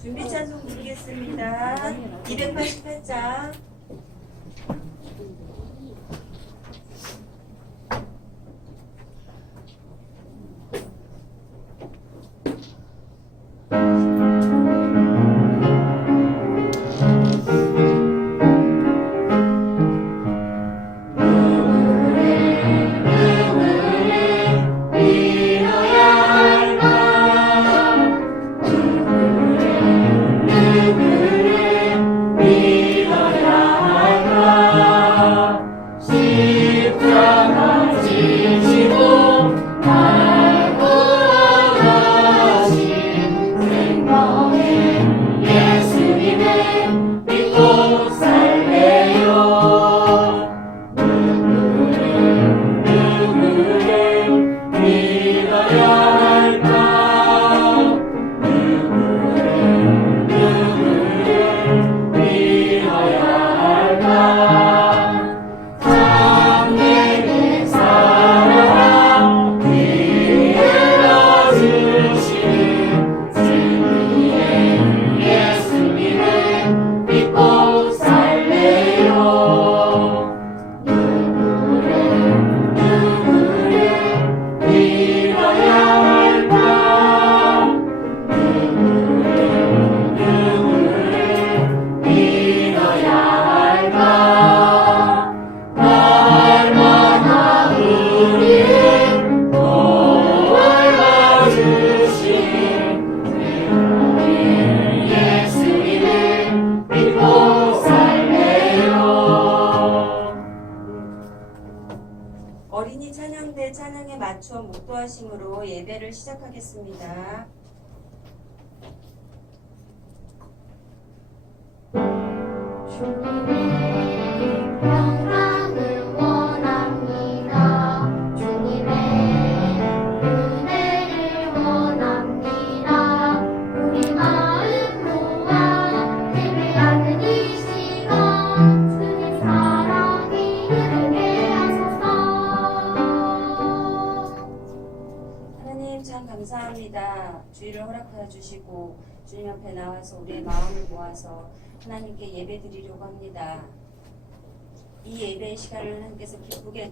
준비 찬송 부르겠습니다. 288장. 어린이 찬양대 찬양에 맞춰 목도하심으로 예배를 시작하겠습니다. 주님의 평강을 원합니다. 주님의 은혜를 원합니다. 우리 마음 모아 예배하는 이 시간 주님 사랑이 흐르게 하소서. 하나님 참 감사합니다. 주일을 허락하여 주시고 주님 앞에 나와서 우리의 마음을 모아서 하나님께 예배 드리려고 합니다. 이 예배의 시간을 하나님께서 기쁘게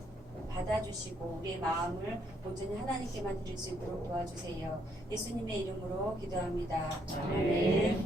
받아주시고 우리의 마음을 온전히 하나님께만 드릴 수 있도록 도와주세요. 예수님의 이름으로 기도합니다. 아멘.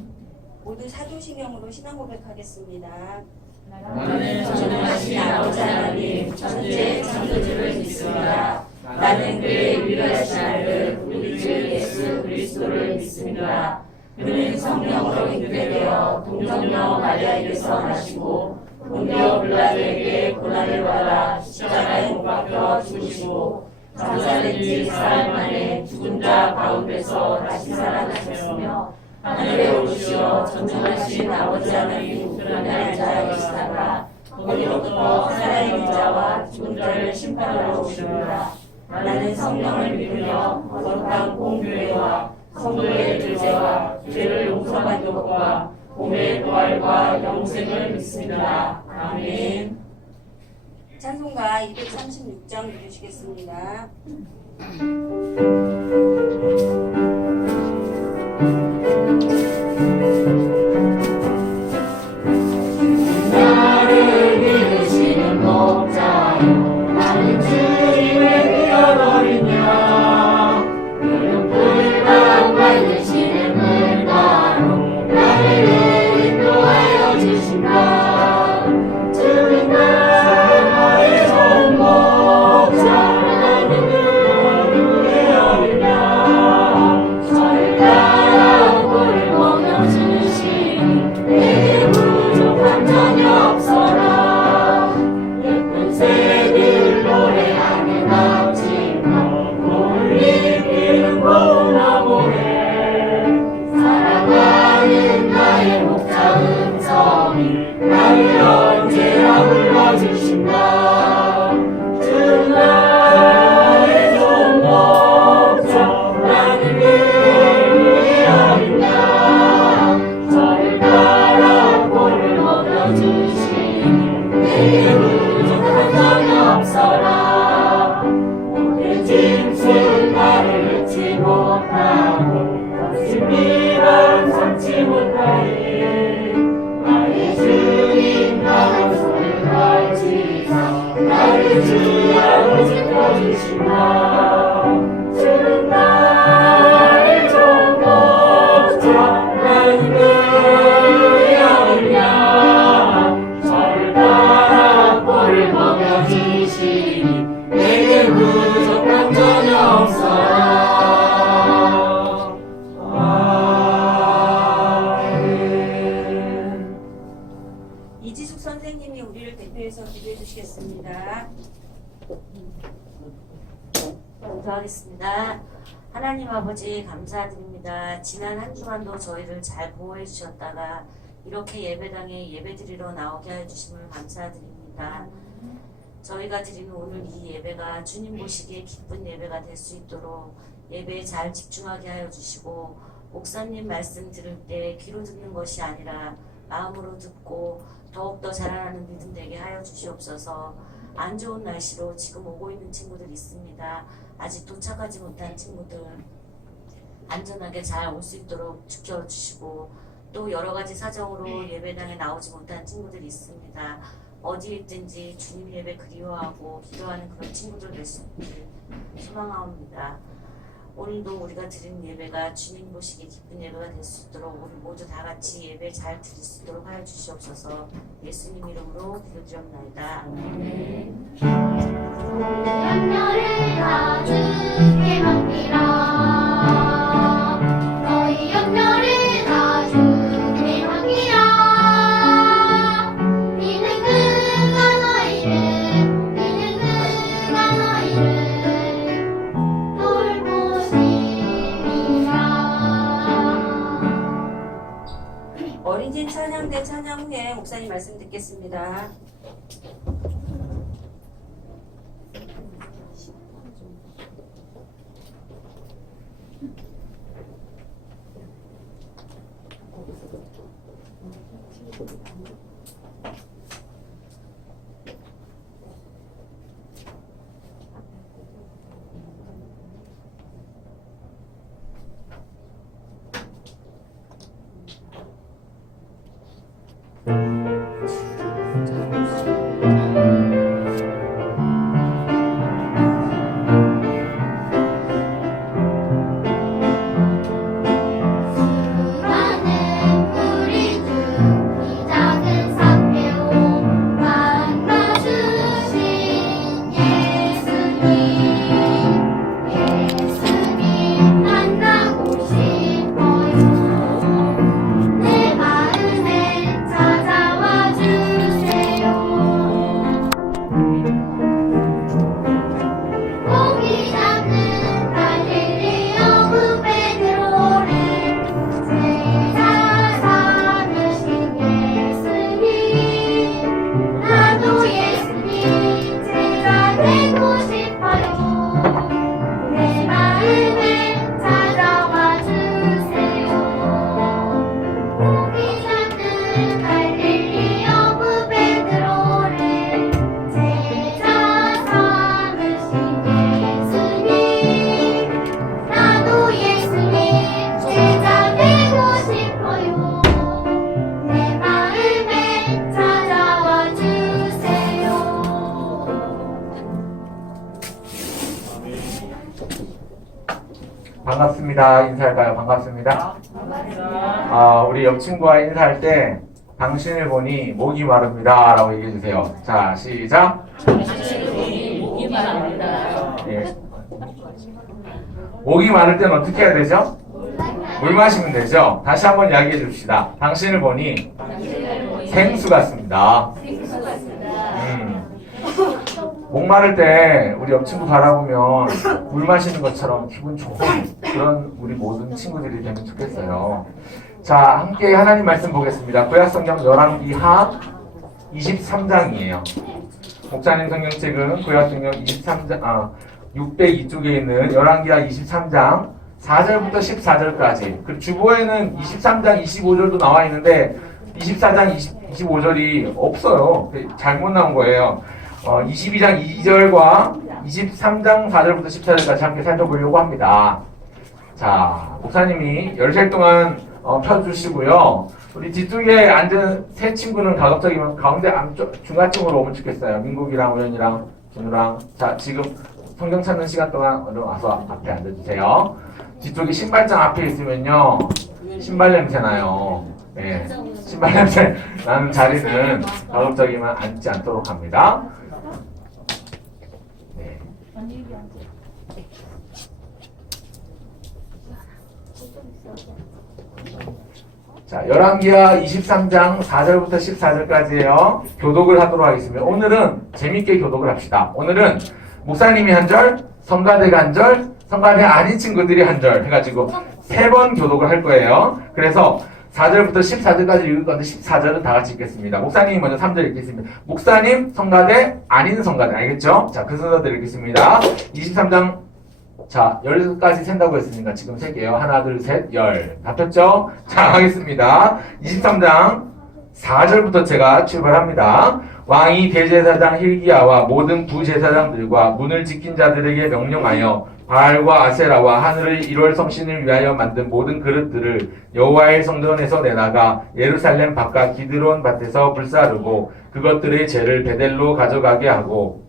모두 사도신경으로 신앙 고백하겠습니다. 나는 전능하신 아버지 하나님 천지의 창조주를 믿습니다. 나는 그의 유일하신 아들 우리 주 예수 그리스도를 믿습니다. 그는 성령으로 잉태되어 동정녀 마리아에게서 나시고 본디오 빌라도에게 고난을 받아 십자가에 못 박혀 죽으시고 장사된 지 사흘 만에 죽은 자 가운데서 다시 살아나셨으며 하늘에 오르시어 전능하신 아버지 하나님 우편에 앉아 계시다가 거기로부터 살아있는 자와 죽은 자를 심판하러 오십니다. 나는 성령을 믿으며 거룩한 공교회와 성도의 교제와 죄를 용서받는 것과 몸의 부활과 영생을 믿습니다. 아멘. 찬송가 236장 부르시겠습니다. 나를 기르시는 목자여 나는 주님을 잃어버린 양 그는 푸른 맑으시는 물가로 나를 인도하여 주신다. 주는 나의 좋은 목자 나는 그의 어린 양 저를 따라 꼴을 먹여주시니 내게 부족한 전혀 없어라. 예쁜 새들 노래하는 아침과 울리는 고운 나무에 사랑하는 나의 목자 음성이 나를 언제나 불러주신다. 주 나의 좋은 목자 나는 그의 어린 양 저를 따라 꼴을 먹여주시니 내게 부족한 전혀 없어라. 오늘 짐승 나를 잊지 못하고 거친 비바람 삼치 주는 나의 전목자 하나님의 영이야 저를 따라 꼴을 먹여주시니 내게 부족함 전혀 없어. 이지숙 선생님이 우리를 대표해서 기도해 주시겠습니다. 기도하겠습니다. 하나님 아버지 감사드립니다. 지난 한 주간도 저희를 잘 보호해 주셨다가 이렇게 예배당에 예배드리러 나오게 해주심을 감사드립니다. 저희가 드리는 오늘 이 예배가 주님 보시기에 기쁜 예배가 될 수 있도록 예배에 잘 집중하게 하여 주시고 목사님 말씀 들을 때 귀로 듣는 것이 아니라 마음으로 듣고 더욱더 자라나는 믿음 되게 하여 주시옵소서. 안 좋은 날씨로 지금 오고 있는 친구들 있습니다. 아직 도착하지 못한 친구들 안전하게 잘 올 수 있도록 지켜주시고 또 여러 가지 사정으로 예배당에 나오지 못한 친구들이 있습니다. 어디에 있든지 주님 예배 그리워하고 기도하는 그런 친구들 될 수 있기를 소망하옵니다. 오늘도 우리가 드리는 예배가 주님 보시기 기쁜 예배가 될 수 있도록 우리 모두 다 같이 예배 잘 드릴 수 있도록 하여 주시옵소서. 예수님 이름으로 기도드렸나이다. 아멘. 염려를 다 주께 맡기라 너희 염려를 다 주께 맡기라 이는 그가 너희를 돌보시리라. 어린이 찬양대 찬양 후에 목사님 말씀 듣겠습니다. 수많은 우리 중 이 작은 삭개오 만나주신 예수님 만나고 싶어요. 내 마음에 찾아와 주세요. 고기 잡는 갈릴리 어부 베드로를 제자 삼으신 예수님 나도 예수님 제자 되고 싶어요. 내 마음에 찾아와 주세요. 고기 잡는 갈릴리 어부 베드로를 제자 삼으신 예수님 나도 예수님 제자 되고 싶어요. 내 마음에 찾아와 주세요. 반갑습니다. 인사할까요? 반갑습니다. 우리 옆 친구와 인사할 때 당신을 보니 목이 마릅니다. 라고 얘기해 주세요. 자, 시작. 목이 마릅니다. 예. 목이 마를 때는 어떻게 해야 되죠? 물 마시면 되죠? 다시 한번 이야기해 줍시다. 당신을 보니 생수 같습니다. 목 마를 때 우리 옆 친구 바라보면 물 마시는 것처럼 기분 좋은 그런 우리 모든 친구들이 되면 좋겠어요. 자, 함께 하나님 말씀 보겠습니다. 구약성경 열왕기하 23장이에요. 목사님 성경책은 구약성경 23장, 602쪽에 있는 열왕기하 23장 4절부터 14절까지. 그 주보에는 23장 25절도 나와 있는데 24장 25절이 없어요. 잘못 나온 거예요. 22장 2절과 23장 4절부터 14절까지 함께 살펴보려고 합니다. 자, 목사님이 열흘 동안 펴주시고요. 우리 뒤쪽에 앉은 세 친구는 가급적이면 가운데 안쪽 중간쯤으로 오면 좋겠어요. 민국이랑 우연이랑 준우랑. 자, 지금 성경 찾는 시간 동안 얼른 와서 앞에 앉아주세요. 뒤쪽에 신발장 앞에 있으면요 신발 냄새 나요. 네, 신발 냄새 나는 자리는 가급적이면 앉지 않도록 합니다. 네. 자, 열왕기하 23장 4절부터 14절까지예요. 교독을 하도록 하겠습니다. 오늘은 재밌게 교독을 합시다. 오늘은 목사님이 한 절, 성가대가 한 절, 성가대 아닌 친구들이 한 절 해가지고 3번 교독을 할 거예요. 그래서 4절부터 14절까지 읽을 건데 14절은 다 같이 읽겠습니다. 목사님이 먼저 3절 읽겠습니다. 목사님, 성가대, 아닌 성가대. 알겠죠? 자, 그 순서대로 읽겠습니다. 23장 자, 10까지 센다고 했으니까 지금 세게요. 하나, 둘, 셋, 10. 다 폈죠? 자, 하겠습니다. 23장 4절부터 제가 출발합니다. 왕이 대제사장 hil기야와 모든 부제사장들과 문을 지킨 자들에게 명령하여 바알과 아세라와 하늘의 1월 성신을 위하여 만든 모든 그릇들을 여호와의 성전에서 내다가 예루살렘 바깥 기드론 밭에서 불사르고 그것들의 죄를 베델로 가져가게 하고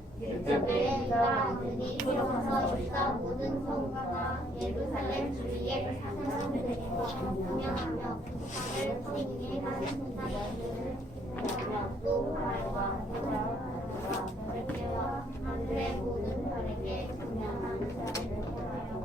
모든 성과가 예루살렘 주위에 사람들에게 명령하며 바를 통일해 하는 사람들을 또 바알과 별개와 하늘의 모든 별에게 분명한 자를 하여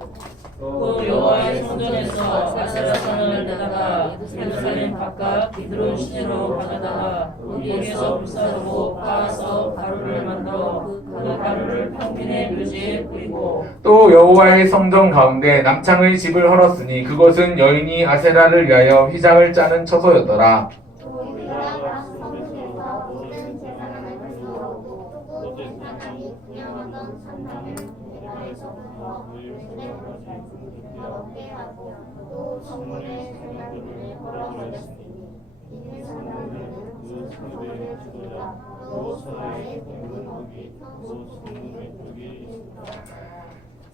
또 여호와의 성전에서 아세라 산을 내다가 예루살렘 바깥 기드론 시내로 가져다가 거기에서 불사르고 빻아서 가루를 만들어 그 가루를 평민의 묘지에 뿌리고 또 여호와의 성전 가운데 남창의 집을 헐었으니 그것은 여인이 아세라를 위하여 휘장을 짜는 처소였더라. 또 유다가 성읍에서 모든 제사장을 불러오고 또 제사장이 분양하던 산당을 내가에서 불러 얻게 하고 또 성문의 제사장들을 헐어버렸으니 이는 산당들은 그 성문을 죽이라 또 소라의 뱀은 어디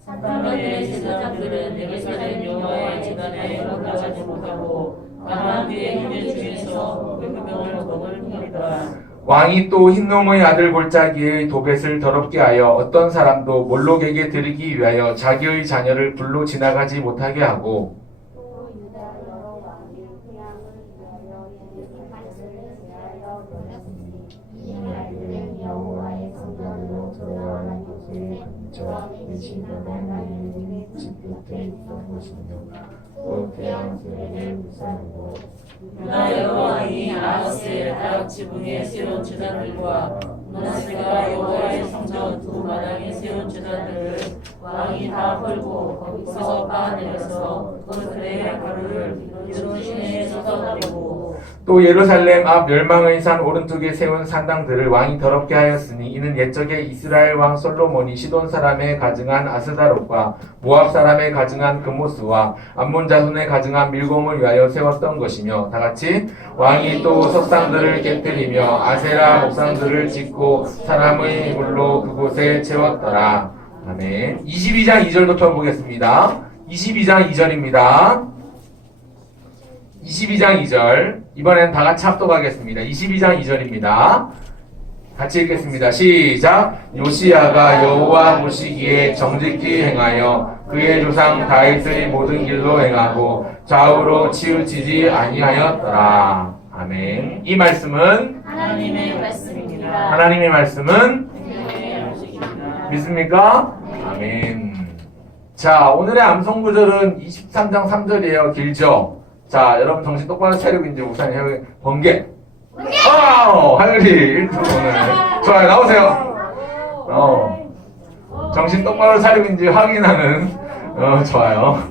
산당의 제사장들은 예루살렘 여호와의 제단에 올라가지 못하고 다만 그의 hin내 중에서 그 금형을 먹으리라. 왕이 또 흰놈의 아들 골짜기의 도벳을 더럽게 하여 어떤 사람도 몰록에게 드리기 위하여 자기의 자녀를 불로 지나가지 못하게 하고 또 유다 여러 왕이 태양을 위하여 예루살렘을 위하여 노렸으니 이 말들은 여호와의 성전으로 들어가는 곳에 왕이 계신 하나님의 집 끝에 있던 곳이며 또 태양 세례를 무사하고 유다 여러 왕이 아하스의 각 지붕에 세운 제단들과 문하세가 여호와의 성전 두 마당에 세운 제단들을 왕이 다 헐고 거기서 빻아내려서 그들의 가루를 기드론 시내에 쏟아버리고 또 예루살렘 앞 멸망의 산 오른쪽에 세운 산당들을 왕이 더럽게 하였으니 이는 옛적에 이스라엘 왕 솔로몬이 시돈 사람에 가증한 아스다롯과 모압 사람에 가증한 그모스와 암몬 자손에 가증한 밀곰을 위하여 세웠던 것이며 다같이 왕이 또 석상들을 깨뜨리며 아세라 목상들을 짓고 사람의 물로 그곳에 채웠더라. 아멘. 22장 2절부터 보겠습니다. 22장 2절입니다. 22장 2절. 이번엔 다 같이 합독하겠습니다. 22장 2절입니다. 같이 읽겠습니다. 시작. 요시야가 여호와 보시기에 정직히 행하여 그의 조상 다윗의 모든 길로 행하고 좌우로 치우치지 아니하였더라. 아멘. 이 말씀은 하나님의 말씀입니다. 하나님의 말씀은 하나님의 말씀입니다. 믿습니까? 아멘. 자, 오늘의 암송 구절은 23장 3절이에요. 길죠? 자, 여러분 정신 똑바로 차리고 이제 우선 해요. 번개. 하늘이 1등 오늘. 좋아요. 나오세요. 정신 똑바로 차리고 이제 확인하는. 좋아요.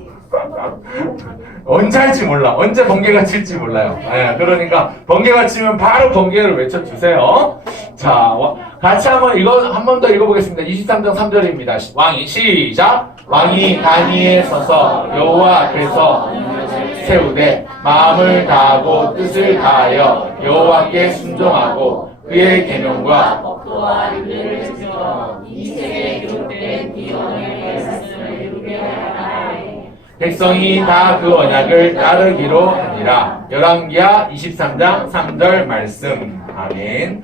언제 할지 몰라. 언제 번개가 칠지 몰라요. 예, 그러니까 번개가 치면 바로 번개를 외쳐주세요. 자, 같이 한번 한 번 더 읽어보겠습니다. 23장 3절입니다. 왕이 시작. 왕이 단위에 서서 여호와 앞에서 세우되 마음을 다하고 뜻을 다하여 여호와께 순종하고 그의 계명과 법도와 윤례를 지켜 이 책에 기록된 이 언약의 말씀을 이루게 하나니 백성이 다 그 언약을 따르기로 하니라. 열왕기하 23장 3절 말씀. 아멘.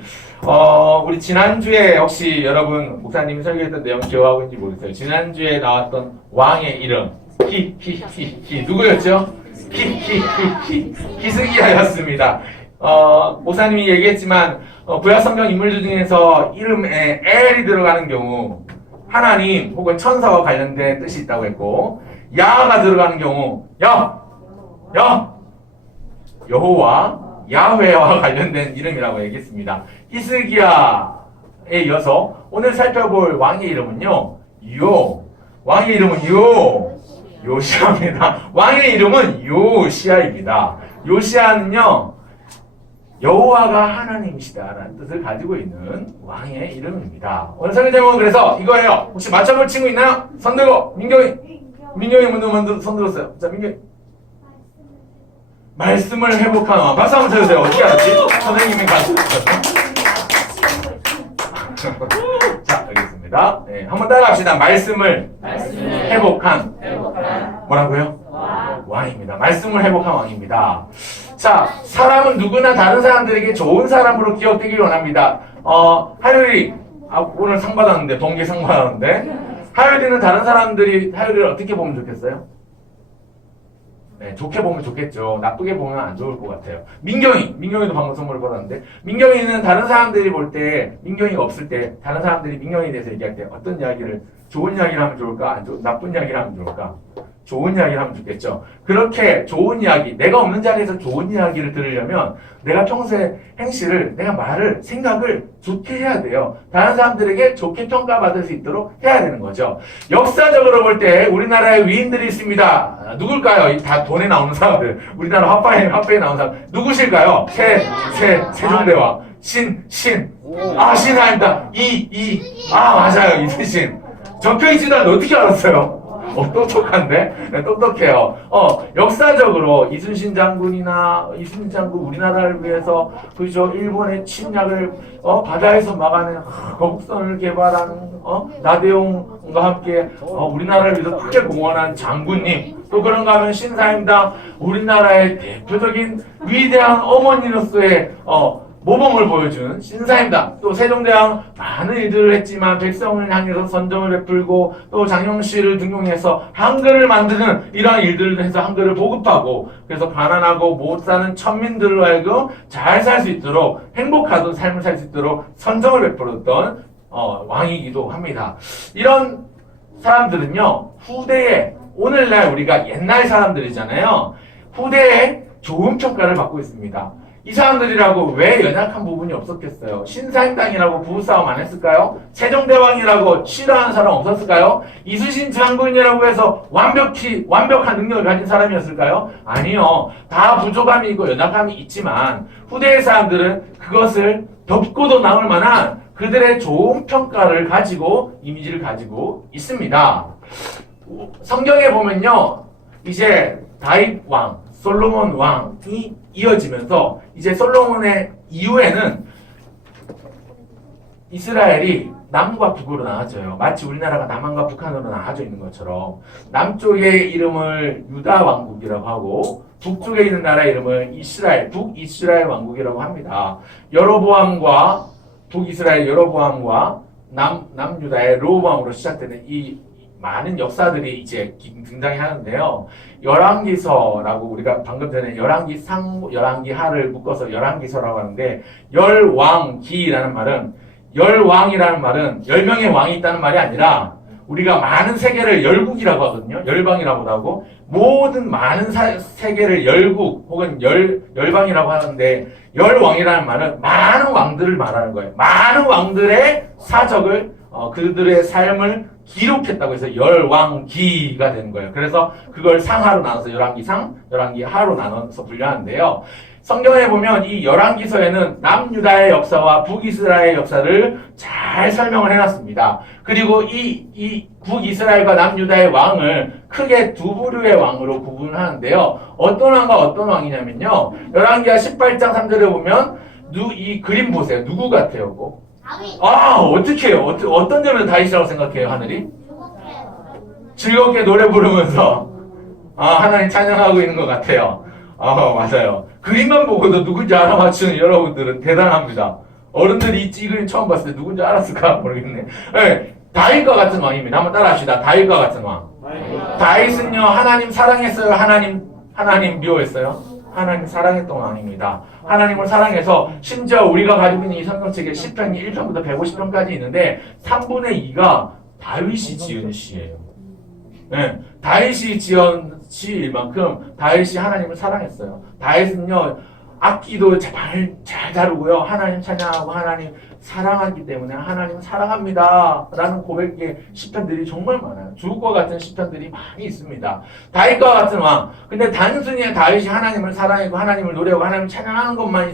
우리 지난주에 혹시 여러분 목사님이 설교했던 내용 기억하고 있는지 모르겠어요. 지난주에 나왔던 왕의 이름 누구였죠? 히스기야였습니다. 목사님이 얘기했지만 구약 성경 인물들 중에서 이름에 엘이 들어가는 경우 하나님 혹은 천사와 관련된 뜻이 있다고 했고, 야가 들어가는 경우 여호와 야훼와 관련된 이름이라고 얘기했습니다. 히스기야에 이어서 오늘 살펴볼 왕의 이름은요, 왕의 이름은 요시아입니다. 왕의 이름은 요시아입니다. 요시아는요, 여호와가 하나님이시다라는 뜻을 가지고 있는 왕의 이름입니다. 오늘 설교 제목은 그래서 이거예요. 혹시 맞춰볼 친구 있나요? 손 들고. 민경이 먼저 손 들었어요. 자, 민경이. 말씀을 회복하는 왕. 박수 한번 쳐주세요. 어떻게 알았지? 선생님이 가르쳐주셨어. 자, 알겠습니다. 네, 한번 따라합시다. 말씀을 회복한 뭐라고요? 왕입니다. 말씀을 회복한 왕입니다. 자, 사람은 누구나 다른 사람들에게 좋은 사람으로 기억되길 원합니다. 하율이 오늘 상 받았는데, 동계 상 받았는데, 하율이는 다른 사람들이 하율이를 어떻게 보면 좋겠어요? 네, 좋게 보면 좋겠죠. 나쁘게 보면 안 좋을 것 같아요. 민경이도 방금 선물을 받았는데, 민경이는 다른 사람들이 볼 때, 민경이가 없을 때, 다른 사람들이 민경이에 대해서 얘기할 때 어떤 이야기를, 좋은 이야기를 하면 좋을까? 나쁜 이야기를 하면 좋을까? 좋은 이야기를 하면 좋겠죠. 그렇게 좋은 이야기, 내가 없는 자리에서 좋은 이야기를 들으려면 내가 평소에 행실을, 내가 말을, 생각을 좋게 해야 돼요. 다른 사람들에게 좋게 평가받을 수 있도록 해야 되는 거죠. 역사적으로 볼 때 우리나라에 위인들이 있습니다. 누굴까요? 다 돈에 나오는 사람들. 우리나라 화폐에 나오는 사람. 누구실까요? 세종대왕. 신하입니다. 맞아요. 이순신. 적혀있지도 않는데 어떻게 알았어요? 똑똑한데? 네, 똑똑해요. 역사적으로 이순신 장군 우리나라를 위해서, 그죠? 일본의 침략을, 바다에서 막아낸, 거북선을 개발하는, 나대용과 함께, 우리나라를 위해서 크게 공헌한 장군님. 또 그런가 하면 신사임당, 우리나라의 대표적인 위대한 어머니로서의, 모범을 보여준 신사임당, 또 세종대왕 많은 일들을 했지만 백성을 향해서 선정을 베풀고 또 장영실을 등용해서 한글을 만드는 이러한 일들을 해서 한글을 보급하고, 그래서 가난하고 못 사는 천민들로 하여금 잘 살 수 있도록, 행복하던 삶을 살 수 있도록 선정을 베풀었던 왕이기도 합니다. 이런 사람들은요, 후대에, 오늘날 우리가 옛날 사람들이잖아요. 후대에 좋은 평가를 받고 있습니다. 이 사람들이라고 왜 연약한 부분이 없었겠어요? 신사임당이라고 부부싸움 안 했을까요? 세종대왕이라고 싫어하는 사람 없었을까요? 이순신 장군이라고 해서 완벽한 능력을 가진 사람이었을까요? 아니요. 다 부족함이 있고 연약함이 있지만 후대의 사람들은 그것을 덮고도 남을 만한 그들의 좋은 평가를 가지고, 이미지를 가지고 있습니다. 성경에 보면요, 이제 다윗 왕, 솔로몬 왕이 이어지면서 이제 솔로몬의 이후에는 이스라엘이 남과 북으로 나눠져요. 마치 우리나라가 남한과 북한으로 나눠져 있는 것처럼 남쪽의 이름을 유다 왕국이라고 하고 북쪽에 있는 나라의 이름을 북이스라엘 왕국이라고 합니다. 여로보암과 북이스라엘 여로보암과 남유다의 로보암으로 시작되는 이 많은 역사들이 이제 등장해 하는데요. 열왕기서라고 우리가 방금 전에 열왕기상, 열왕기하를 묶어서 열왕기서라고 하는데, 열왕기라는 말은, 열왕이라는 말은 10명의 왕이 있다는 말이 아니라 우리가 많은 세계를 열국이라고 하거든요. 열방이라고도 하고, 모든 많은 세계를 열국 혹은 열방이라고 하는데, 열왕이라는 말은 많은 왕들을 말하는 거예요. 많은 왕들의 사적을, 그들의 삶을 기록했다고 해서 열왕기가 되는 거예요. 그래서 그걸 상하로 나눠서 열왕기상, 열왕기하로 나눠서 분류하는데요. 성경에 보면 이 열왕기서에는 남유다의 역사와 북이스라엘의 역사를 잘 설명을 해놨습니다. 그리고 이 북이스라엘과 남유다의 왕을 크게 두 부류의 왕으로 구분하는데요. 어떤 왕과 어떤 왕이냐면요. 열왕기하 18장 3절에 보면 이 그림 보세요. 누구 같아요? 뭐? 어떻게 해요? 어떤 점에서 다윗이라고 생각해요, 하늘이? 즐겁게 노래 부르면서 하나님 찬양하고 있는 것 같아요. 맞아요. 그림만 보고도 누군지 알아맞추는 여러분들은 대단합니다. 어른들이 이 그림 처음 봤을 때 누군지 알았을까 모르겠네. 네, 다윗과 같은 왕입니다. 한번 따라합시다. 다윗과 같은 왕. 다윗은요 하나님 사랑했어요. 하나님 미워했어요. 하나님 사랑했던 왕입니다. 하나님을 사랑해서 심지어 우리가 가지고 있는 이 성경책에 시편이 1편부터 150편까지 있는데 3분의 2가 다윗이 지은 시예요. 네, 다윗이 지은 시일 만큼 다윗이 하나님을 사랑했어요. 다윗은요 악기도 잘 다루고요. 하나님 찬양하고 하나님 사랑하기 때문에 하나님 사랑합니다 라는 고백의 시편들이 정말 많아요. 주옥과 같은 시편들이 많이 있습니다. 다윗과 같은 왕. 근데 단순히 다윗이 하나님을 사랑하고 하나님을 노래하고 하나님을 찬양하는 것만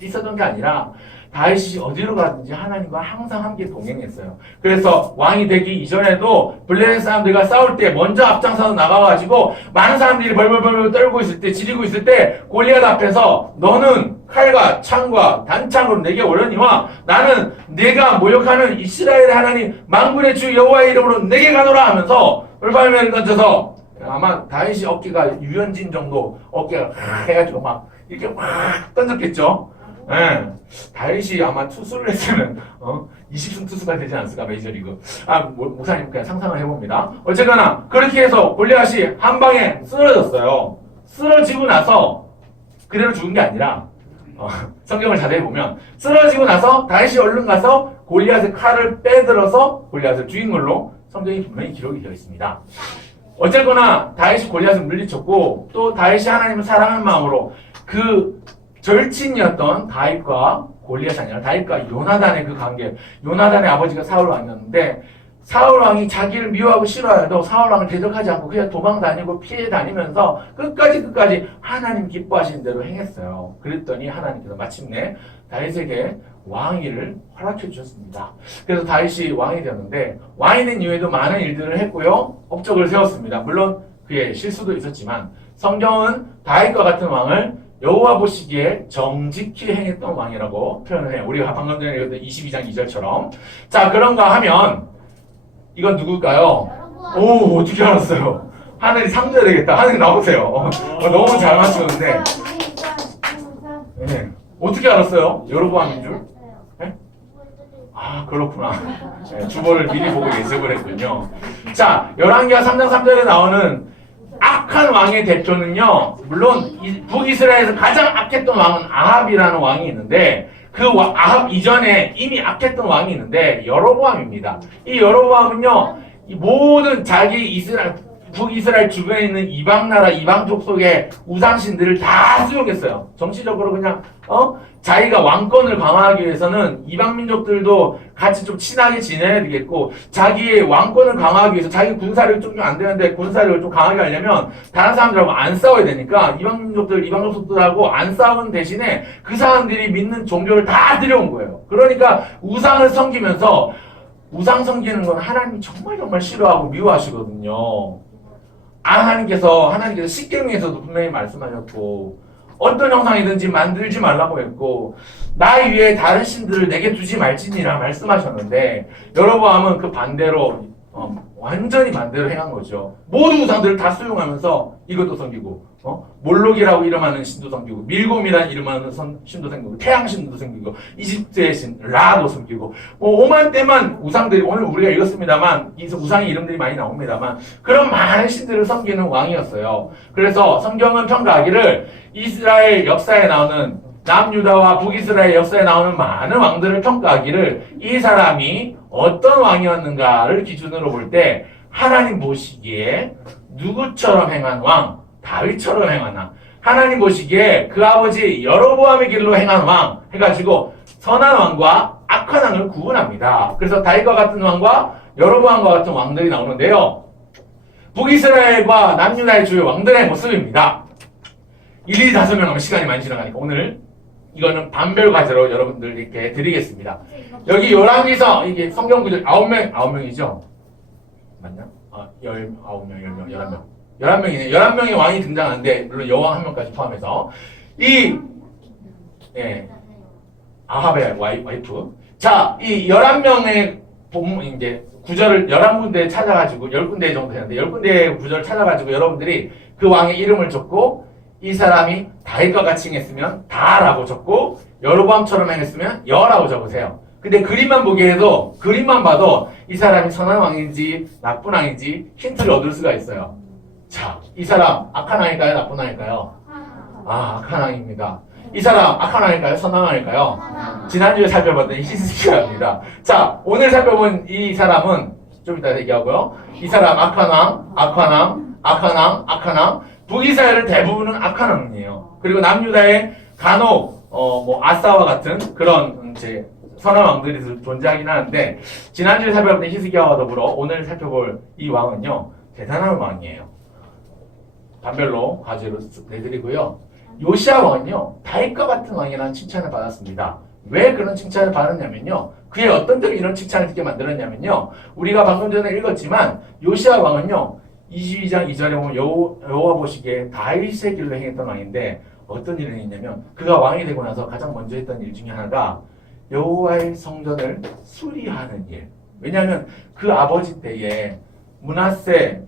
있었던 게 아니라 다윗이 어디로 가든지 하나님과 항상 함께 동행했어요. 그래서 왕이 되기 이전에도 블레셋 사람들과 싸울 때 먼저 앞장서서 나가가지고 많은 사람들이 벌벌벌 떨고 있을 때 지리고 있을 때 골리앗 앞에서 너는 칼과 창과 단창으로 내게 오려니와 나는 내가 모욕하는 이스라엘의 하나님 만군의 주 여호와의 이름으로 내게 가노라 하면서 돌발매를 던져서 아마 다윗이 어깨가 유현진 정도 어깨가 해가지고 막 이렇게 확 던졌겠죠. 네. 다윗이 아마 투수를 했으면 20승 투수가 되지 않았을까 메이저리그. 목사님 그냥 상상을 해봅니다. 어쨌거나 그렇게 해서 골리앗이 한 방에 쓰러졌어요. 쓰러지고 나서 그대로 죽은 게 아니라 성경을 자세히 보면 쓰러지고 나서 다윗이 얼른 가서 골리앗의 칼을 빼들어서 골리앗을 죽인 걸로 성경이 분명히 기록이 되어 있습니다. 어쨌거나 다윗이 골리앗을 물리쳤고 또 다윗이 하나님을 사랑하는 마음으로 그 절친이었던 다윗과 골리앗이 아니라 다윗과 요나단의 그 관계. 요나단의 아버지가 사울 왕이었는데 사울 왕이 자기를 미워하고 싫어해도 사울 왕을 대적하지 않고 그냥 도망 다니고 피해 다니면서 끝까지 하나님 기뻐하시는 대로 행했어요. 그랬더니 하나님께서 마침내 다윗에게 왕위를 허락해 주셨습니다. 그래서 다윗이 왕이 되었는데 왕이 된 이후에도 많은 일들을 했고요. 업적을 세웠습니다. 물론 그의 실수도 있었지만 성경은 다윗과 같은 왕을 여호와 보시기에 정직히 행했던 왕이라고 표현을 해요. 우리가 방금 전에 읽었던 22장 2절처럼. 자, 그런가 하면 이건 누굴까요? 오, 어떻게 알았어요? 하늘이 상줘야 되겠다. 하늘 나오세요. 너무 잘 맞추는데. 네. 어떻게 알았어요? 여로보암인 줄? 네? 아, 그렇구나. 네, 주보를 미리 보고 예습을 했군요. 자, 열왕기하 3장 3절에 나오는 악한 왕의 대표는요, 물론 북이스라엘에서 가장 악했던 왕은 아합이라는 왕이 있는데 그 아합 이전에 이미 악했던 왕이 있는데 여로보암입니다. 이 여로보암은요, 이 모든 자기 북이스라엘 주변에 있는 이방 나라, 이방 족속의 우상신들을 다 수용했어요. 정치적으로 그냥 자기가 왕권을 강화하기 위해서는 이방 민족들도 같이 좀 친하게 지내야 되겠고 자기의 왕권을 강화하기 위해서 자기 군사력이 좀 안 되는데 군사력을 좀 강하게 하려면 다른 사람들하고 안 싸워야 되니까 이방 민족들, 이방 족속들하고 안 싸우는 대신에 그 사람들이 믿는 종교를 다 들여온 거예요. 그러니까 우상을 섬기면서 우상 섬기는 건 하나님이 정말 싫어하고 미워하시거든요. 하나님께서 십계명에서도 분명히 말씀하셨고 어떤 형상이든지 만들지 말라고 했고 나 위에 다른 신들을 내게 두지 말지니라 말씀하셨는데 여로보암은 그 반대로 완전히 반대로 행한 거죠. 모든 우상들을 다 수용하면서 이것도 섬기고 몰록이라고 이름하는 신도 섬기고 밀곰이라는 이름하는 신도 섬기고 태양신도 섬기고 이집트의 신 라도 섬기고 오만 때만 우상들이 오늘 우리가 읽었습니다만 이 우상의 이름들이 많이 나옵니다만 그런 많은 신들을 섬기는 왕이었어요. 그래서 성경은 평가하기를 이스라엘 역사에 나오는 남유다와 북이스라엘 역사에 나오는 많은 왕들을 평가하기를 이 사람이 어떤 왕이었는가를 기준으로 볼 때 하나님 보시기에 누구처럼 행한 왕? 다윗처럼 행한 왕. 하나님 보시기에 그 아버지 여로보암의 길로 행한 왕 해가지고 선한 왕과 악한 왕을 구분합니다. 그래서 다윗과 같은 왕과 여로보암과 같은 왕들이 나오는데요. 북이스라엘과 남유다의 주요 왕들의 모습입니다. 일일이 다 설명하면 시간이 많이 지나가니까 오늘 이거는 반별 과제로 여러분들께 드리겠습니다. 여기 열왕기서 이게 성경 구절 9명이죠? 맞나? 19명, 10명. 11명이네. 11명의 왕이 등장하는데 물론 여왕 1명까지 포함해서 아합의 와이프. 자, 이 11명의 이제 구절을 11군데 찾아가지고 10군데 정도 되는데 10군데의 구절을 찾아가지고 여러분들이 그 왕의 이름을 적고 이 사람이 다윗과 같이 행했으면 다라고 적고 여로보암처럼 행했으면 여라고 적으세요. 근데 그림만 보게 해도 그림만 봐도 이 사람이 선한 왕인지 나쁜 왕인지 힌트를 얻을 수가 있어요. 자, 이 사람 악한 왕일까요? 나쁜 왕일까요? 악한 왕입니다. 이 사람 악한 왕일까요? 선한 왕일까요? 지난주에 살펴봤던 히스기야입니다. 자, 오늘 살펴본 이 사람은 좀 이따 얘기하고요. 이 사람 악한 왕, 악한 왕, 악한 왕, 악한 왕. 북이스라엘은 대부분은 악한 왕이에요. 그리고 남유다의 간혹 아사와 같은 그런 이제 선한 왕들이 존재하긴 하는데 지난주에 살펴봤던 히스기야와 더불어 오늘 살펴볼 이 왕은요 대단한 왕이에요. 단별로 과제로 내드리고요. 요시야 왕은요 다윗과 같은 왕이라는 칭찬을 받았습니다. 왜 그런 칭찬을 받았냐면요. 그의 어떤 점이 이런 칭찬을 듣게 만들었냐면요. 우리가 방금 전에 읽었지만 요시야 왕은요 22장 2절에 보면 여호와 보시기에 다윗의 길로 행했던 왕인데 어떤 일을 했냐면 그가 왕이 되고 나서 가장 먼저 했던 일 중에 하나가 여호와의 성전을 수리하는 일. 왜냐하면 그 아버지 때에 므낫세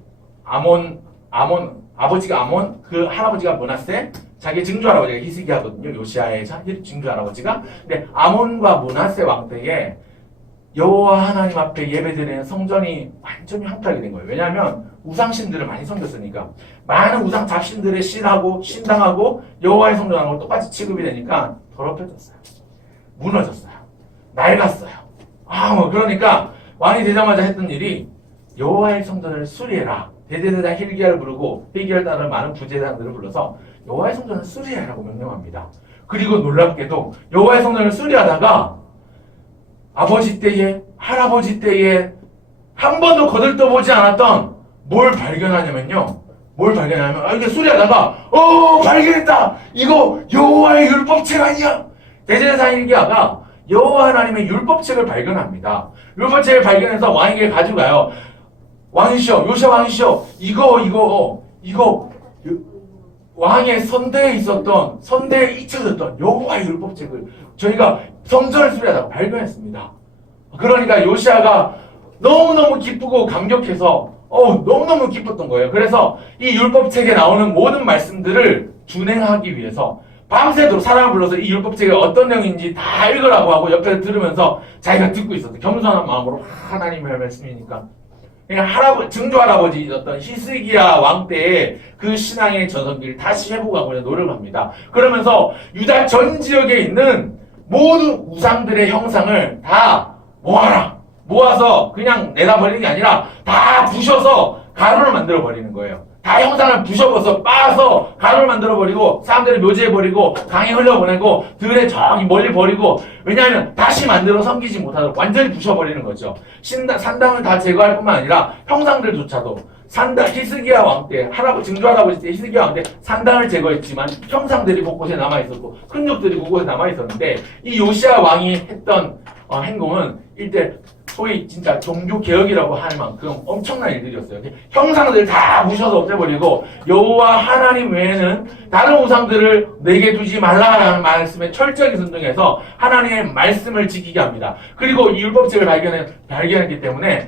아버지가 아몬, 그 할아버지가 므낫세, 자기 증조 할아버지가 히스기야거든요. 요시야의 증조 할아버지가. 근데 아몬과 므낫세 왕 때에 여호와 하나님 앞에 예배드리는 성전이 완전히 황폐하게 된 거예요. 왜냐하면 우상신들을 많이 섬겼으니까 많은 우상 잡신들의 신당하고 여호와의 성전하고 똑같이 취급이 되니까 더럽혀졌어요. 무너졌어요. 낡았어요. 그러니까 왕이 되자마자 했던 일이 여호와의 성전을 수리해라. 대제사장 hil기야를 부르고 hil기야를 따르는 많은 부제사장들을 불러서 여호와의 성전을 수리해라고 명령합니다. 그리고 놀랍게도 여호와의 성전을 수리하다가 아버지 때에 할아버지 때에 한 번도 거들떠보지 않았던 뭘 발견하냐면요. 이게 수리하다가 발견했다. 이거 여호와의 율법책 아니야. 대제사장 hil기야가 여호와 하나님의 율법책을 발견합니다. 율법책을 발견해서 왕에게 가져가요. 왕이시여, 요시야 왕이시여, 이거 왕의 선대에 잊혀졌던 여호와의 율법책을 저희가 성전을 수리하다가 발견했습니다. 그러니까 요시야가 너무너무 기쁘고 감격해서 너무너무 기뻤던 거예요. 그래서 이 율법책에 나오는 모든 말씀들을 준행하기 위해서 밤새도록 사람을 불러서 이 율법책이 어떤 내용인지 다 읽으라고 하고 옆에서 들으면서 자기가 듣고 있었어요. 겸손한 마음으로 하나님의 말씀이니까. 그러니까 증조 할아버지였던 히스기야 왕 때의 그 신앙의 전성기를 다시 회복하고자 노력을 합니다. 그러면서 유다 전 지역에 있는 모든 우상들의 형상을 다 모아서 그냥 내다버리는 게 아니라 다 부셔서 가루를 만들어 버리는 거예요. 다 형상을 부셔버려서 빻아서 가루를 만들어버리고 사람들을 묘지해버리고 강에 흘려보내고 들에 저기 멀리 버리고 왜냐하면 다시 만들어 섬기지 못하도록 완전히 부셔버리는 거죠. 산당을 다 제거할 뿐만 아니라 형상들조차도 히스기야 왕 때 증조 할아버지 때 히스기야 왕 때 산당을 제거했지만 형상들이 곳곳에 남아있었고 흔적들이 곳곳에 남아있었는데 이 요시야 왕이 했던 행동은 일대 소위 진짜 종교개혁이라고 할 만큼 엄청난 일들이었어요. 형상들 다 부셔서 없애버리고 여호와 하나님 외에는 다른 우상들을 내게 두지 말라라는 말씀에 철저하게 순종해서 하나님의 말씀을 지키게 합니다. 그리고 이 율법책을 발견했기 때문에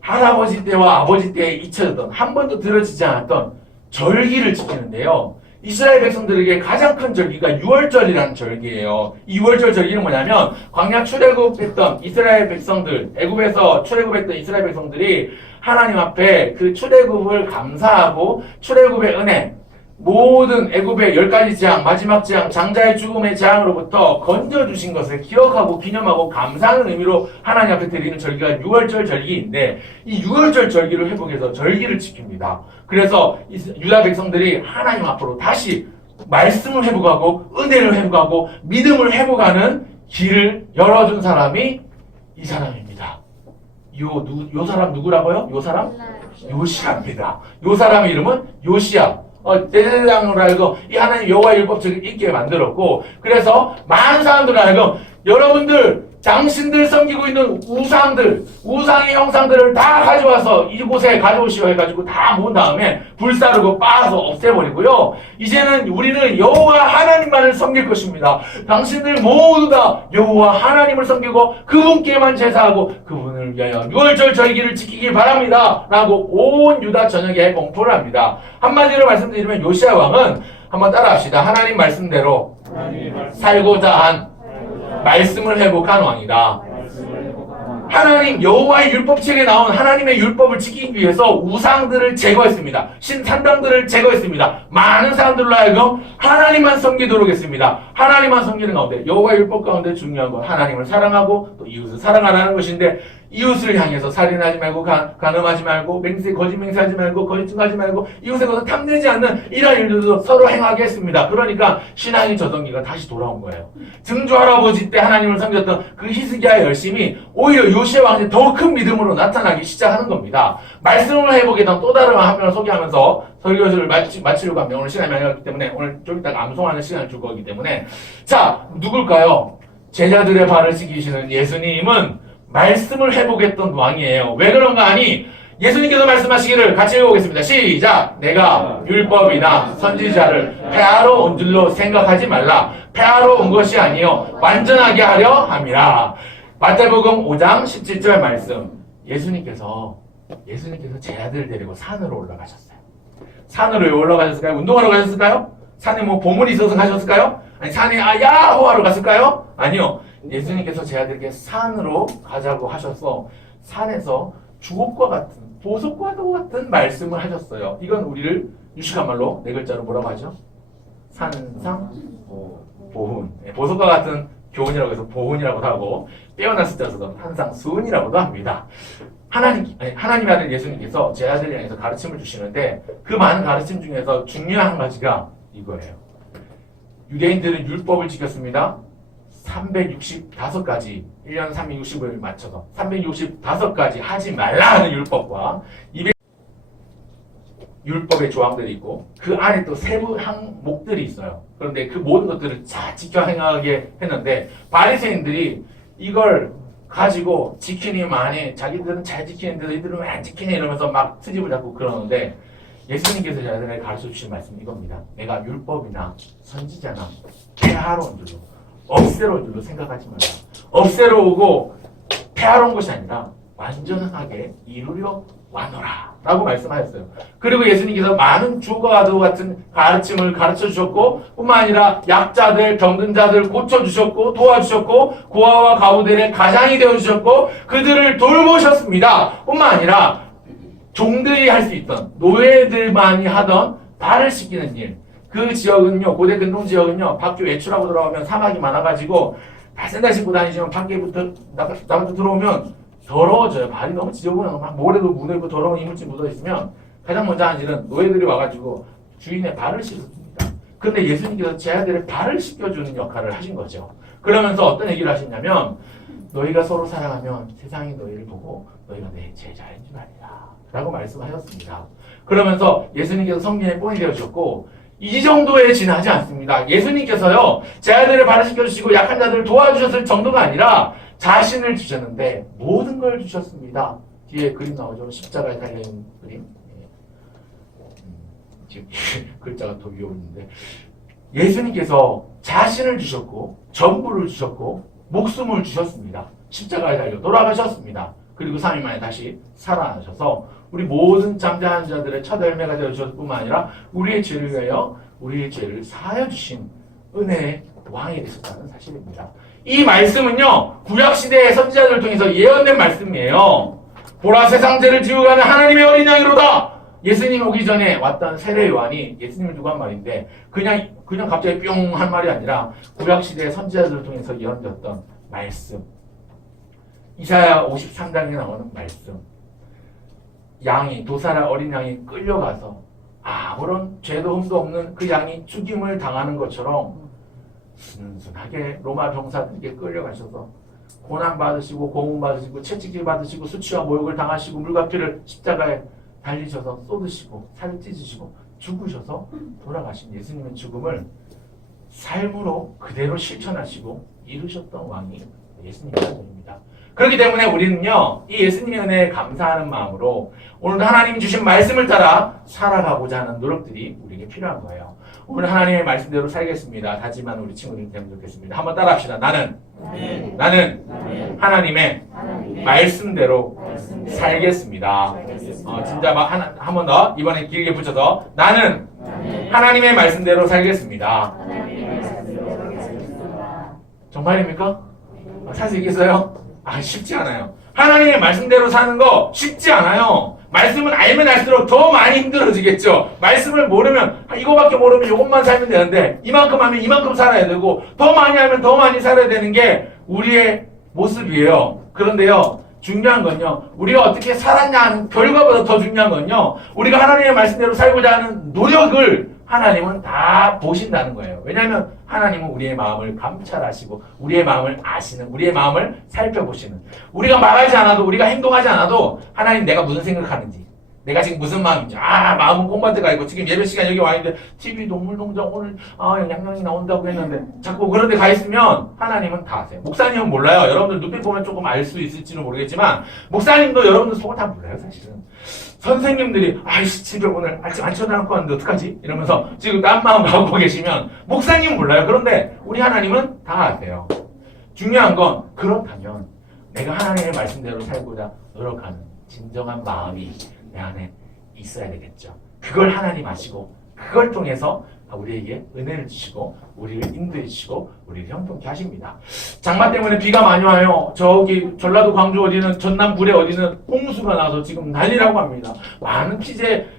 할아버지 때와 아버지 때에 잊혀졌던 한 번도 들어지지 않았던 절기를 지키는데요. 이스라엘 백성들에게 가장 큰 절기가 유월절이라는 절기예요. 이 유월절 절기는 뭐냐면 광야 출애굽했던 이스라엘 백성들, 애굽에서 출애굽했던 이스라엘 백성들이 하나님 앞에 그 출애굽을 감사하고 출애굽의 은혜, 모든 애굽의 10가지 재앙, 마지막 재앙, 장자의 죽음의 재앙으로부터 건져주신 것을 기억하고 기념하고 감사하는 의미로 하나님 앞에 드리는 절기가 유월절 절기인데 이 유월절 절기를 회복해서 절기를 지킵니다. 그래서 유다 백성들이 하나님 앞으로 다시 말씀을 회복하고 은혜를 회복하고 믿음을 회복하는 길을 열어준 사람이 이 사람입니다. 요 사람 누구라고요? 요 사람? 요시야입니다. 요 사람의 이름은 요시야. 대제사장으로 알고 이 하나님 여호와의 율법책을 읽게 만들었고 그래서 많은 사람들은 알고 여러분들 장신들 섬기고 있는 우상의 형상들을 다 가져와서 이곳에 가져오시오 해가지고 다 모은 다음에 불사르고 빻아서 없애버리고요. 이제는 우리는 여호와 하나님만을 섬길 것입니다. 당신들 모두 다 여호와 하나님을 섬기고 그분께만 제사하고 그분을 위하여 유월절 절기를 지키길 바랍니다. 라고 온 유다 전역에 공포를 합니다. 한마디로 말씀드리면 요시야 왕은 한번 따라합시다. 하나님 말씀대로 살고자 한 말씀을 회복한 왕이다. 하나님 여호와의 율법책에 나온 하나님의 율법을 지키기 위해서 우상들을 제거했습니다. 신산당들을 제거했습니다. 많은 사람들로 하여금 하나님만 섬기도록 했습니다. 하나님만 섬기는 가운데 여호와의 율법 가운데 중요한 건 하나님을 사랑하고 또 이웃을 사랑하라는 것인데 이웃을 향해서 살인하지 말고 간음하지 말고 거짓 맹세하지 말고 거짓 증거하지 말고 이웃의 것을 탐내지 않는 이런 일들도 서로 행하게 했습니다. 그러니까 신앙의 저성기가 다시 돌아온 거예요. 증조 할아버지 때 하나님을 섬겼던 그 히스기야의 열심이 오히려 요시야 왕이 더 큰 믿음으로 나타나기 시작하는 겁니다. 말씀을 회복했던 또 다른 한 명을 소개하면서 설교를 마치려고 합니다. 오늘 시간이 많이 갔기 때문에 오늘 좀 이따가 암송하는 시간을 줄 거기 때문에 자 누굴까요? 제자들의 발을 씻기시는 예수님은 말씀을 회복했던 왕이에요. 왜 그런가 하니 예수님께서 말씀하시기를 같이 읽어보겠습니다. 시작! 내가 율법이나 선지자를 폐하러 온 줄로 생각하지 말라. 폐하러 온 것이 아니요 완전하게 하려 함이라. 마태복음 5장 17절 말씀. 예수님께서 제자들을 데리고 산으로 올라가셨어요. 산으로 왜 올라가셨을까요? 운동하러 가셨을까요? 산에 뭐 보물이 있어서 가셨을까요? 아니 산에 야호 하러 갔을까요? 아니요. 예수님께서 제자들에게 산으로 가자고 하셔서 산에서 주옥과 같은 보석과도 같은 말씀을 하셨어요. 이건 우리를 유식한 말로 네 글자로 뭐라고 하죠? 산상 보훈. 보석과 같은 교훈이라고 해서 보훈이라고도 하고 빼어난 숫자에서도 항상 수훈이라고도 합니다. 하나님의 아들 예수님께서 제자들을 향해서 가르침을 주시는데 그 많은 가르침 중에서 중요한 한 가지가 이거예요. 유대인들은 율법을 지켰습니다. 365가지 1년 360을 맞춰서 365가지 하지 말라 하는 율법과 율법의 조항들이 있고 그 안에 또 세부 항목들이 있어요. 그런데 그 모든 것들을 다 지켜 행하게 했는데 바리새인들이 이걸 가지고 지키니 많이 자기들은 잘 지키는데 이들은 왜 안 지키냐 이러면서 막 트집을 잡고 그러는데 예수님께서 저희들에게 가르쳐 주신 말씀이 이겁니다. 내가 율법이나 선지자나 폐하러 온 줄로 없애러 온 줄로 생각하지 말라. 없애러 오고 폐하러 온 것이 아니라 완전하게 이루려 와노라 라고 말씀하셨어요. 그리고 예수님께서 많은 주와 같은 가르침을 가르쳐 주셨고 뿐만 아니라 약자들, 병든 자들 고쳐주셨고 도와주셨고 고아와 가우들의 가장이 되어주셨고 그들을 돌보셨습니다. 뿐만 아니라 종들이 할 수 있던 노예들만이 하던 발을 씻기는 일. 그 지역은요, 고대 근동 지역은요, 밖에 외출하고 들어가면 사막이 많아가지고 발센다 신고 다니시면 밖에부터 나부터 들어오면 더러워져요. 발이 너무 지저분하고 막 모래도 묻어있고 더러운 이물질 묻어있으면 가장 먼저 하는 일은 노예들이 와가지고 주인의 발을 씻습니다. 근데 예수님께서 제 아들의 발을 씻겨주는 역할을 하신 거죠. 그러면서 어떤 얘기를 하시냐면 너희가 서로 사랑하면 세상이 너희를 보고 너희가 내 제자인 줄 알리라 라고 말씀하셨습니다. 그러면서 예수님께서 성령의 본이 되어주셨고 이 정도에 지나지 않습니다. 예수님께서요 제 아들을 발을 씻겨주시고 약한 자들을 도와주셨을 정도가 아니라 자신을 주셨는데 모든 걸 주셨습니다. 뒤에 그림 나오죠. 십자가에 달려있는 그림. 지금 글자가 더 위험한데 예수님께서 자신을 주셨고 전부를 주셨고 목숨을 주셨습니다. 십자가에 달려 돌아가셨습니다. 그리고 3일 만에 다시 살아나셔서 우리 모든 잠자한 자들의 첫 열매가 되어주셨을 뿐만 아니라 우리의 죄를 위하여 우리의 죄를 사하여 주신 은혜의 왕이 되셨다는 사실입니다. 이 말씀은요 구약시대의 선지자들을 통해서 예언된 말씀이에요. 보라 세상 죄를 지우고 가는 하나님의 어린 양이로다. 예수님 오기 전에 왔던 세례 요한이 예수님을 두고 한 말인데 그냥 갑자기 뿅 한 말이 아니라 구약시대의 선지자들을 통해서 예언되었던 말씀. 이사야 53장에 나오는 말씀. 양이 도살한 어린 양이 끌려가서 아무런 죄도 흠도 없는 그 양이 죽임을 당하는 것처럼 순순하게 로마 병사들에게 끌려가셔서 고난받으시고 고문받으시고 채찍질 받으시고 수치와 모욕을 당하시고 물과 피를 십자가에 달리셔서 쏟으시고 살을 찢으시고 죽으셔서 돌아가신 예수님의 죽음을 삶으로 그대로 실천하시고 이루셨던 왕이 예수님입니다. 그렇기 때문에 우리는요, 이 예수님의 은혜에 감사하는 마음으로 오늘도 하나님 주신 말씀을 따라 살아가고자 하는 노력들이 우리에게 필요한 거예요. 오늘 하나님의 말씀대로 살겠습니다. 다짐한 우리 친구들 되면 좋겠습니다. 한번 따라 합시다. 나는 하나님의 말씀대로 살겠습니다. 진짜 한 번 더, 이번에 길게 붙여서 나는 하나님의 말씀대로 살겠습니다. 정말입니까? 살 수 있겠어요? 쉽지 않아요. 하나님의 말씀대로 사는 거 쉽지 않아요. 말씀은 알면 알수록 더 많이 힘들어지겠죠. 말씀을 모르면 이거밖에 모르면 이것만 살면 되는데 이만큼 하면 이만큼 살아야 되고 더 많이 하면 더 많이 살아야 되는 게 우리의 모습이에요. 그런데요, 중요한 건요, 우리가 어떻게 살았냐 하는 결과보다 더 중요한 건요, 우리가 하나님의 말씀대로 살고자 하는 노력을 하나님은 다 보신다는 거예요. 왜냐하면 하나님은 우리의 마음을 감찰하시고 우리의 마음을 아시는, 우리의 마음을 살펴보시는, 우리가 말하지 않아도, 우리가 행동하지 않아도 하나님 내가 무슨 생각하는지, 내가 지금 무슨 마음인지, 마음은 콩밭에 가 있고 지금 예배 시간 여기 와 있는데 TV 동물농장 오늘 양양이 나온다고 했는데 자꾸 그런 데 가 있으면 하나님은 다 아세요. 목사님은 몰라요. 여러분들 눈빛 보면 조금 알 수 있을지는 모르겠지만 목사님도 여러분들 속을 다 몰라요, 사실은. 선생님들이 집에 오늘 아직 안 쳐다놓고 왔는데 어떡하지? 이러면서 지금 딴 마음 갖고 계시면 목사님은 몰라요. 그런데 우리 하나님은 다 아세요. 중요한 건 그렇다면 내가 하나님의 말씀대로 살고자 노력하는 진정한 마음이 내 안에 있어야 되겠죠. 그걸 하나님 아시고 그걸 통해서 우리에게 은혜를 주시고 우리를 인도해 주시고 우리를 형통케 하십니다. 장마 때문에 비가 많이 와요. 저기 전라도 광주 어디는, 전남 구례 어디는 홍수가 나서 지금 난리라고 합니다. 많은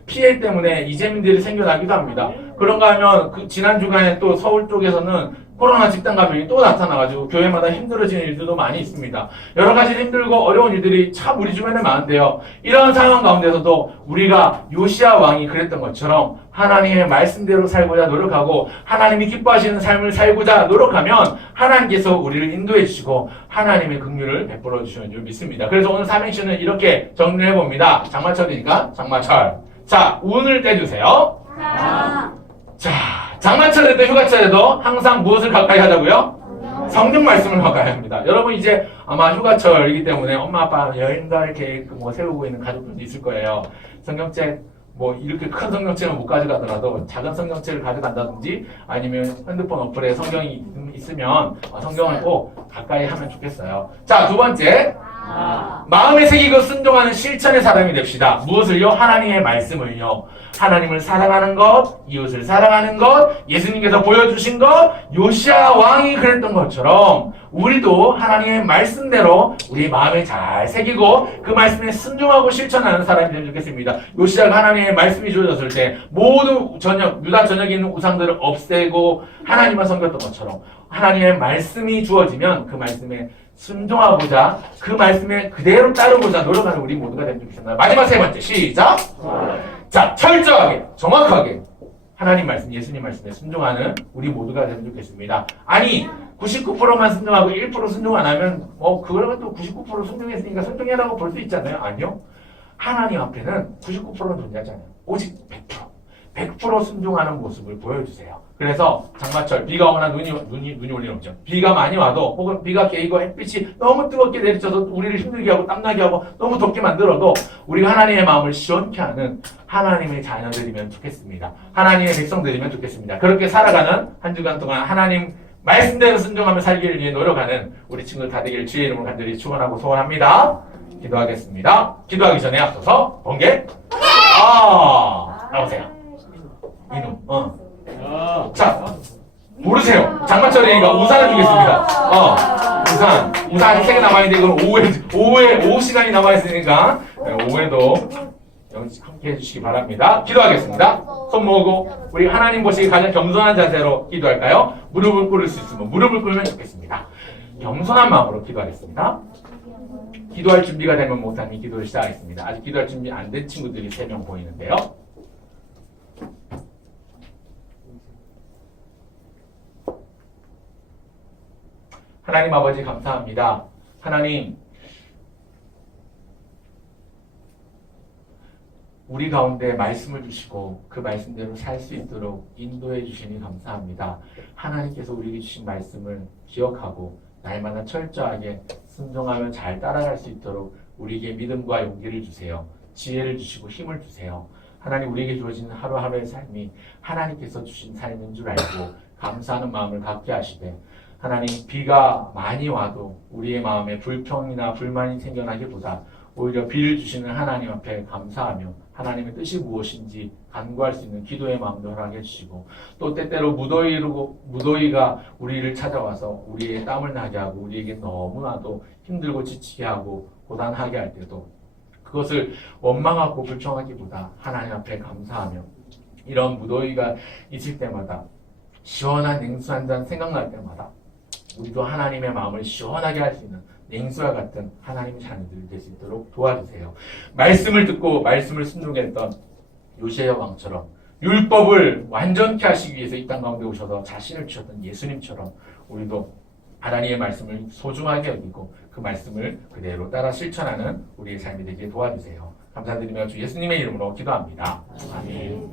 피해 때문에 이재민들이 생겨나기도 합니다. 그런가 하면 그 지난 주간에 또 서울 쪽에서는 코로나 집단 감염이 또 나타나가지고 교회마다 힘들어지는 일들도 많이 있습니다. 여러 가지 힘들고 어려운 일들이 참 우리 주변에 많은데요. 이런 상황 가운데서도 우리가 요시야 왕이 그랬던 것처럼 하나님의 말씀대로 살고자 노력하고 하나님이 기뻐하시는 삶을 살고자 노력하면 하나님께서 우리를 인도해 주시고 하나님의 긍휼을 베풀어 주시는 줄 믿습니다. 그래서 오늘 삼행시는 이렇게 정리를 해봅니다. 장마철이니까 장마철. 자, 운을 떼주세요. 자, 장마철에도 휴가철에도 항상 무엇을 가까이 하자고요? 성경 말씀을 가까이 합니다. 여러분 이제 아마 휴가철이기 때문에 엄마 아빠 여행 갈 계획 세우고 있는 가족들도 있을 거예요. 성경책 이렇게 큰 성경책은 못 가져가더라도 작은 성경책을 가져간다든지 아니면 핸드폰 어플에 성경이 있으면 성경을 꼭 가까이 하면 좋겠어요. 자, 두 번째, 마음에 새기고 순종하는 실천의 사람이 됩시다. 무엇을요? 하나님의 말씀을요. 하나님을 사랑하는 것, 이웃을 사랑하는 것, 예수님께서 보여주신 것, 요시야 왕이 그랬던 것처럼 우리도 하나님의 말씀대로 우리 마음에 잘 새기고 그 말씀에 순종하고 실천하는 사람이 되면 좋겠습니다. 요시야가 하나님의 말씀이 주어졌을 때 모든 유다 전역에 있는 우상들을 없애고 하나님만 섬겼던 것처럼 하나님의 말씀이 주어지면 그 말씀에 순종하고자 그 말씀에 그대로 따르고자 노력하는 우리 모두가 되면 좋겠습니다. 마지막 세 번째, 시작! 자, 철저하게, 정확하게 하나님 말씀, 예수님 말씀에 순종하는 우리 모두가 되면 좋겠습니다. 아니, 99%만 순종하고 1% 순종 안 하면 그거는 또 99% 순종했으니까 순종해라고 볼 수 있잖아요. 아니요. 하나님 앞에는 99%는 존재하지 않아요. 오직 100% 순종하는 모습을 보여주세요. 그래서 장마철 비가 오거나 눈이 올 일 없죠. 비가 많이 와도 혹은 비가 개이고 햇빛이 너무 뜨겁게 내리쳐서 우리를 힘들게 하고 땀나게 하고 너무 덥게 만들어도 우리가 하나님의 마음을 시원케 하는 하나님의 자녀들이면 좋겠습니다. 하나님의 백성들이면 좋겠습니다. 그렇게 살아가는 한 주간 동안 하나님 말씀대로 순종하며 살기를 위해 노력하는 우리 친구들 다 되기를 주의 이름으로 간절히 축원하고 소원합니다. 기도하겠습니다. 기도하기 전에 앞서서 번개 나오세요. 이놈 자, 모르세요. 장마철이니까 우산을 주겠습니다. 우산 3개 남아있는데 이건 오후 시간이 남아있으니까 오후에도 함께 해주시기 바랍니다. 기도하겠습니다. 손 모으고 우리 하나님 보시기 가장 겸손한 자세로 기도할까요? 무릎을 꿇을 수 있으면 무릎을 꿇으면 좋겠습니다. 겸손한 마음으로 기도하겠습니다. 기도할 준비가 되면 목사님이 기도를 시작하겠습니다. 아직 기도할 준비 안 된 친구들이 3명 보이는데요. 하나님 아버지 감사합니다. 하나님, 우리 가운데 말씀을 주시고 그 말씀대로 살 수 있도록 인도해 주시니 감사합니다. 하나님께서 우리에게 주신 말씀을 기억하고 날마다 철저하게 순종하며 잘 따라갈 수 있도록 우리에게 믿음과 용기를 주세요. 지혜를 주시고 힘을 주세요. 하나님, 우리에게 주어진 하루하루의 삶이 하나님께서 주신 삶인 줄 알고 감사하는 마음을 갖게 하시되, 하나님, 비가 많이 와도 우리의 마음에 불평이나 불만이 생겨나기보다 오히려 비를 주시는 하나님 앞에 감사하며 하나님의 뜻이 무엇인지 간구할 수 있는 기도의 마음도 허락해 주시고, 또 때때로 무더위가 우리를 찾아와서 우리의 땀을 나게 하고 우리에게 너무나도 힘들고 지치게 하고 고단하게 할 때도 그것을 원망하고 불평하기보다 하나님 앞에 감사하며, 이런 무더위가 있을 때마다 시원한 냉수 한 잔 생각날 때마다 우리도 하나님의 마음을 시원하게 할 수 있는 냉수와 같은 하나님의 자녀들이 될 수 있도록 도와주세요. 말씀을 듣고 말씀을 순종했던 요시야 왕처럼, 율법을 완전케 하시기 위해서 이 땅 가운데 오셔서 자신을 주셨던 예수님처럼 우리도 하나님의 말씀을 소중하게 여기고 그 말씀을 그대로 따라 실천하는 우리의 삶이 되게 도와주세요. 감사드리며 주 예수님의 이름으로 기도합니다. 아멘.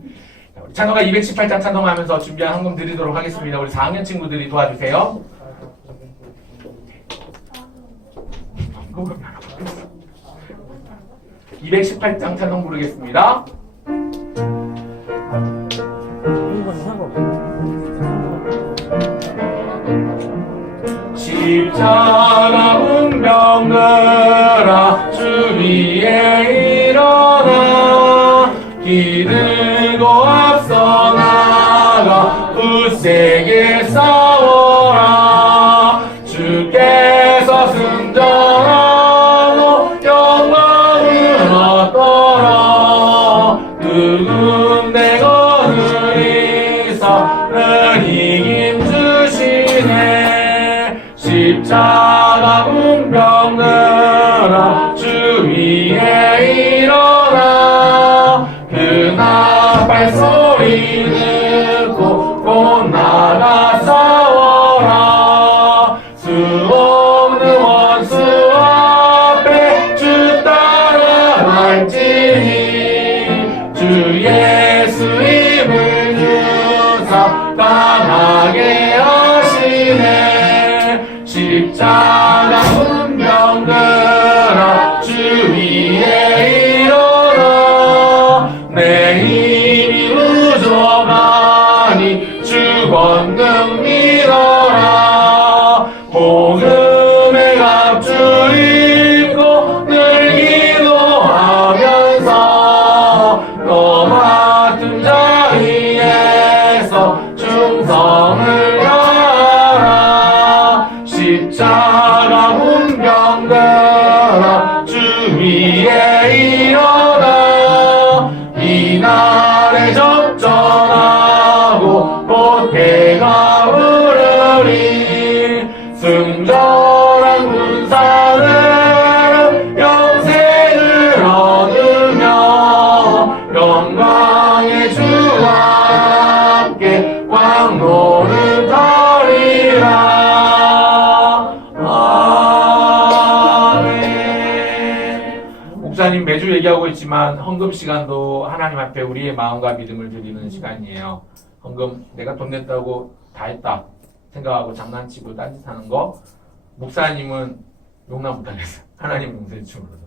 자, 우리 찬송가 218장 찬송하면서 준비한 헌금 드리도록 하겠습니다. 우리 4학년 친구들이 도와주세요. 218장 찬송 부르겠습니다. 십자가 운명들아 주 위에 일어나, 기들고 앞서 나가 굳세게 싸워라. 주께서 승전하고 영광을 얻더라. 누군데 거느리사를 이긴 주시네. 십자가 운명들아 주 위에 일어나, 그 나팔 소리 듣고 곧 나가 싸워라. 수 없는 원수 앞에 주 따라갈지니, 주 예수 힘을 주사 강하게 하시네. 십자가 운명들아 주 위에 일어나, 내 힘이 부족하니 주 권능 믿어라. 복음의 갑주 입고 늘 기도하면서 너 같은 자리에서 충성을 다하라. 십자가 운명들아 주 위에 일어나, 이날에 접전하고 곧 해가 부르리. 승전한 군사들은 영생을 얻으며 영광의 주와 함께 왕노를 타리라. 아멘. 목사님 매주 얘기하고 있지만 헌금 시간도 하나님 앞에 우리의 마음과 믿음을 드리는 시간이에요. 헌금 내가 돈 냈다고 다 했다 생각하고 장난치고 딴짓하는 거 목사님은 용납 못하겠어요. 하나님 용서해 주심으로써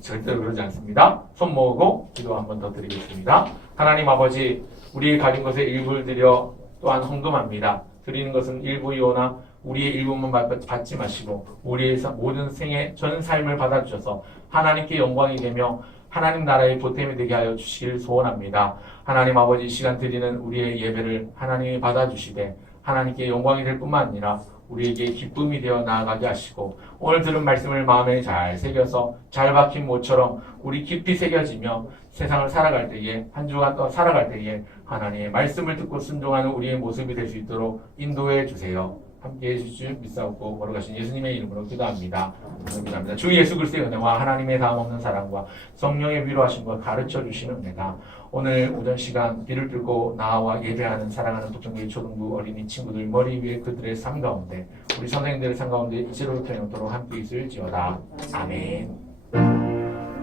절대로 그러지 않습니다. 손 모으고 기도 한 번 더 드리겠습니다. 하나님 아버지, 우리의 가진 것의 일부를 드려 또한 헌금합니다. 드리는 것은 일부이오나 우리의 일부만 받지 마시고 우리의 모든 생의 전 삶을 받아주셔서 하나님께 영광이 되며 하나님 나라의 보탬이 되게 하여 주시길 소원합니다. 하나님 아버지, 이 시간 드리는 우리의 예배를 하나님이 받아주시되 하나님께 영광이 될 뿐만 아니라 우리에게 기쁨이 되어 나아가게 하시고, 오늘 들은 말씀을 마음에 잘 새겨서 잘 박힌 모처럼 우리 깊이 새겨지며 세상을 살아갈 때에, 한 주간 또 살아갈 때에 하나님의 말씀을 듣고 순종하는 우리의 모습이 될 수 있도록 인도해 주세요. 함께해 주실 믿사옵고 걸어가신 예수님의 이름으로 기도합니다. 감사합니다. 주 예수 그리스도의 은혜와 하나님의 다음 없는 사랑과 성령의 위로하심과 가르쳐 주시는 은혜가 오늘 오전 시간 길을 뚫고 나와 예배하는 사랑하는 독점교회 초등부 어린이 친구들 머리 위에 그들의 삶 가운데, 우리 선생님들의 삶 가운데 이제로부터 영원토록 함께 있을지어다. 아멘.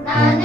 나는